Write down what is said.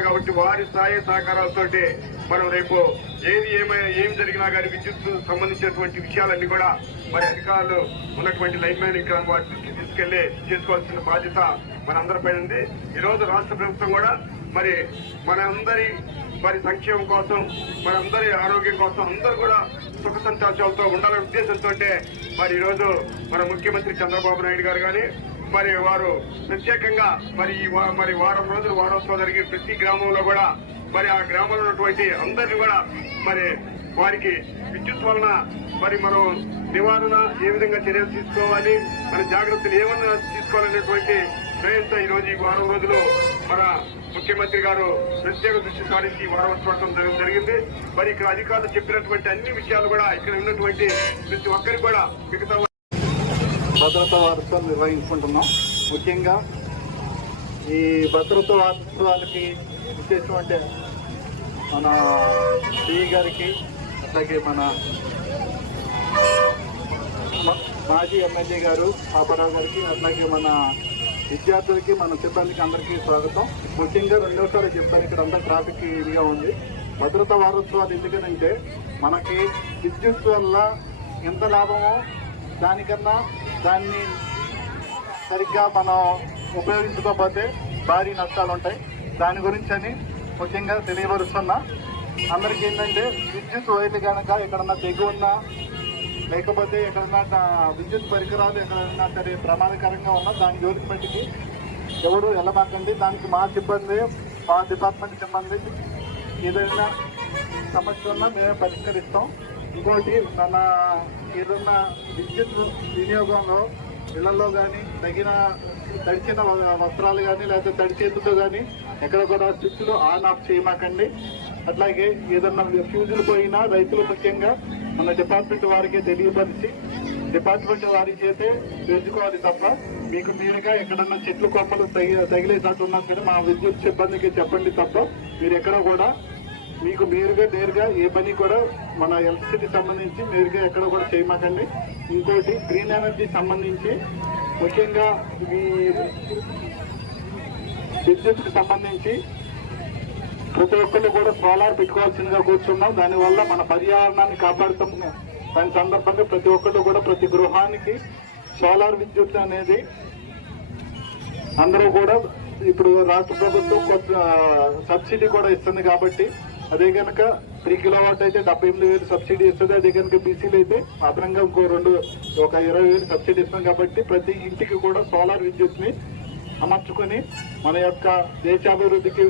కాబట్టి వారి సహాయ సహకారాలతో మనం రేపు ఏది ఏమైనా ఏం జరిగినా కానీ విద్యుత్ సంబంధించినటువంటి విషయాలన్నీ కూడా మరి అధికారులు ఉన్నటువంటి లైన్ మ్యాన్ ఇక్కడ వారి దృష్టికి తీసుకెళ్ళి చేసుకోవాల్సిన బాధ్యత మనందరిపై ఉంది. ఈ రోజు రాష్ట్ర ప్రభుత్వం కూడా మరి మనందరి మరి సంక్షేమం కోసం మనందరి ఆరోగ్యం కోసం అందరూ కూడా సుఖ సంతోషాలతో ఉండాలనే ఉద్దేశంతో మరి ఈరోజు మన ముఖ్యమంత్రి చంద్రబాబు నాయుడు గారు కానీ మరి వారు ప్రత్యేకంగా మరి ఈ మరి వారం రోజులు వారోత్సవం జరిగే ప్రతి గ్రామంలో కూడా మరి ఆ గ్రామంలో ఉన్నటువంటి అందరినీ కూడా మరి వారికి విద్యుత్ వలన మరి మనం నివారణ ఏ విధంగా చర్యలు తీసుకోవాలి మన జాగ్రత్తలు ఏమన్నా తీసుకోవాలనేటువంటి ప్రయత్నంతో ఈ రోజు ఈ వారం రోజులు మన ముఖ్యమంత్రి గారు ప్రత్యేక దృష్టి సారించి వారోత్సవం జరిగింది. మరి ఇక్కడ అధికారులు చెప్పినటువంటి అన్ని విషయాలు కూడా ఇక్కడ ఉన్నటువంటి ప్రతి ఒక్కరికి కూడా మిగతా భద్రతా వారోత్సవాలు నిర్వహించుకుంటున్నాం. ముఖ్యంగా ఈ భద్రతా వారోత్సవాలకి ఇచ్చేటువంటి మన సిఈ గారికి అట్లాగే మన మాజీ ఎమ్మెల్యే గారు పాపారావు గారికి అట్లాగే మన విద్యార్థులకి మన సిబ్బందికి అందరికీ స్వాగతం. ముఖ్యంగా రెండోసారి చెప్పాను ఇక్కడ అంతా ట్రాఫిక్ ఇదిగా ఉంది. భద్రతా వారోత్సవాలు ఎందుకనంటే మనకి విద్యుత్ వల్ల ఎంత లాభమో దానికన్నా దాన్ని సరిగ్గా మనం ఉపయోగించుకోకపోతే భారీ నష్టాలు ఉంటాయి దాని గురించి అని ముఖ్యంగా తెలియపరుస్తున్నా. అందరికీ ఏంటంటే విద్యుత్ వైర్లు కనుక ఎక్కడన్నా తెగి ఉన్నా లేకపోతే ఎక్కడన్నా విద్యుత్ పరికరాలు ఎక్కడన్నా సరే ప్రమాదకరంగా ఉన్నా దాని జోలికి మట్టికి ఎవరు వెళ్ళమాకండి. దానికి మా సిబ్బంది మా డిపార్ట్మెంట్ సిబ్బంది ఏదైనా సమస్య ఉన్నా మేము పరిష్కరిస్తాం. ఇంకోటి మన ఏదన్నా విద్యుత్ వినియోగంలో ఇళ్ళలో కానీ తగిన తడిచిన వ- వస్త్రాలు కానీ లేకపోతే తడి చేతులతో కానీ ఎక్కడ కూడా స్విచ్లు ఆన్ ఆఫ్ చేయమాకండి. అట్లాగే ఏదన్నా ఫ్యూజులు పోయినా రైతులు ముఖ్యంగా మన డిపార్ట్మెంట్ వారికి తెలియపరిచి డిపార్ట్మెంట్ వారి చేతే తెలుసుకోవాలి తప్ప మీకు మీరుగా ఎక్కడన్నా చెట్లు కొమ్మలు తగి తగిలేటట్టు కానీ మా విద్యుత్ సిబ్బందికి చెప్పండి తప్ప మీరు ఎక్కడ కూడా మీకు మీరుగా నేరుగా ఏ పని కూడా మన ఎలక్ట్రిసిటీ సంబంధించి నేరుగా ఎక్కడ కూడా చేయమాకండి. ఇంకోటి గ్రీన్ ఎనర్జీ సంబంధించి ముఖ్యంగా మీ విద్యుత్కి సంబంధించి ప్రతి ఒక్కళ్ళు కూడా సోలార్ పెట్టుకోవాల్సిందిగా కూర్చున్నాం. దానివల్ల మన పర్యావరణాన్ని కాపాడుతాం. దాని సందర్భంగా ప్రతి ఒక్కళ్ళు కూడా ప్రతి గృహానికి సోలార్ విద్యుత్ అనేది అందరూ కూడా ఇప్పుడు రాష్ట్ర ప్రభుత్వం కొత్త సబ్సిడీ కూడా ఇస్తుంది కాబట్టి అదే కనుక త్రీ కిలో వాట్ అయితే డెబ్బై ఎనిమిది వేలు సబ్సిడీ ఇస్తుంది. అదే కనుక బీసీలు అయితే అదనంగా ఇంకో రెండు ఒక ఇరవై వేలు సబ్సిడీ ఇస్తాం కాబట్టి ప్రతి ఇంటికి కూడా సోలార్ విద్యుత్ని అమర్చుకొని మన యొక్క దేశాభివృద్ధికి